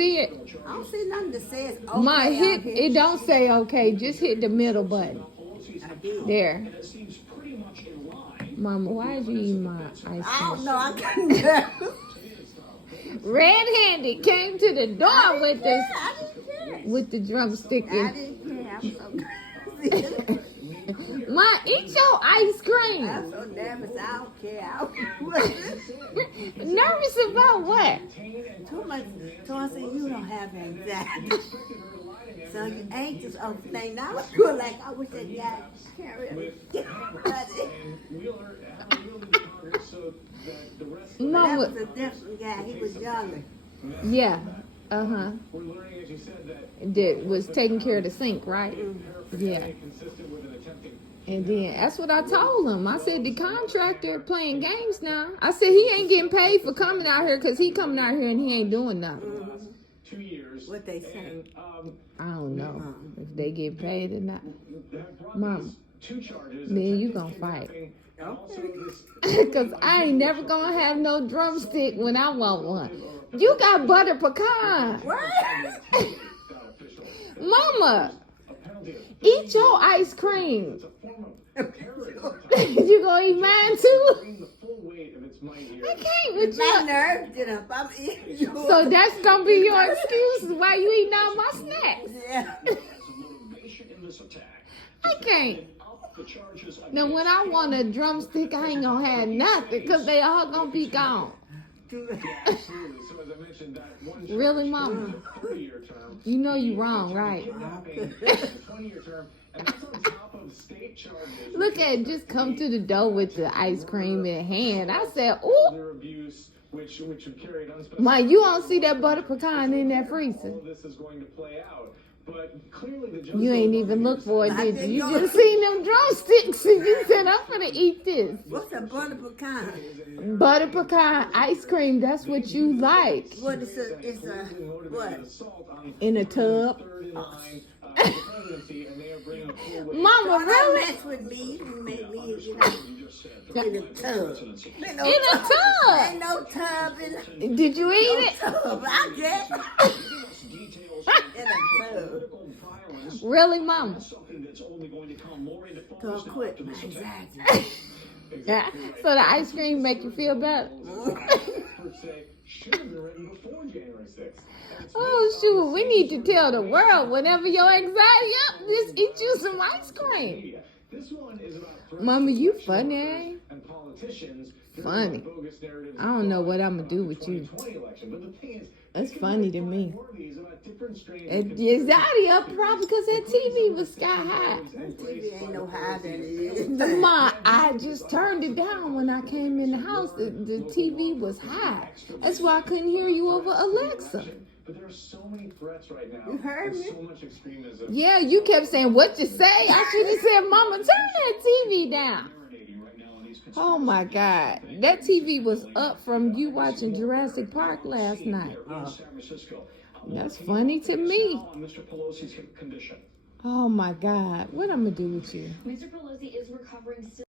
See it? I don't see nothing that says okay. My hit, out here. it don't say okay. Just hit the middle button. I did. There. Mama, why did you eat my ice cream? I don't know. I couldn't. Red-handed came to the door with this, I didn't care. with the drumstick. I didn't care. I'm so crazy. Ma, eat your ice cream. I'm so nervous. I don't care. I don't care. Nervous about what? Too much. So I said, you don't have anxiety. So you anxious over things. I was going like, I wish that guy carried. That Mama, was a different guy. He was younger. yeah, that was taking care of the sink, right? Yeah. And then that's what I told him. I said the contractor playing games now. I said he ain't getting paid for coming out here because he coming out here and he ain't doing nothing. What they say? I don't know if they get paid or not. Mama, then you gonna fight. Because I ain't never gonna have no drumstick when I want one. You got butter pecan. What? Mama, eat your ice cream. You gonna eat mine too? I can't with My you. nerves get up. I'm eating yours. So that's gonna be your excuse why you eating all my snacks. Yeah. I can't. Now when I want a drumstick, I ain't gonna have nothing because they all gonna be gone. Really, Mama? You know you wrong, right? Look at it, just come to the door with the ice cream in hand. I said, ooh. Ma, you don't see that butter pecan in that freezer. You ain't even look for it, did you? You just seen them drumsticks and you said, I'm gonna eat this. What's a butter pecan? Butter pecan ice cream, that's what you like. What is a what? In a tub. Mama, Don't really? mess with me. You make me get out in a tub. Ain't no In a tub? Ain't no tub in Did you eat it? tub. I guess. In a tub. Really, Mama? Don't quit my anxiety. Yeah. So the ice cream make you feel better? Oh, shoot. We need to tell the world whenever your anxiety up, just eat you some ice cream. Mama, you funny, eh? Funny. I don't know what I'm going to do with you. That's funny to me. The anxiety up probably because that TV was sky high. TV ain't no higher than it is. Ma, I just turned it down when I came in the house. The TV was high. That's why I couldn't hear you over Alexa. But there are so many threats right now. You heard me? So much extremism. Yeah, you kept saying, what you say? I should have said, Mama, turn that TV down. Oh, my God. That TV was up from you watching Jurassic Park last night. That's funny to me. Oh, my God. What I'm going to do with you? Mr. Pelosi is recovering still.